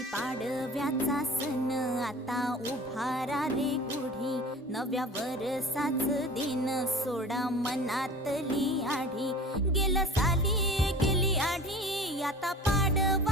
गुढी पाडव्याचा सण आता उभारा रे गुढी, नव्या वरसाच दिन सोडा मनातली आढी, गेलं साली गेली आढी आता पाडवा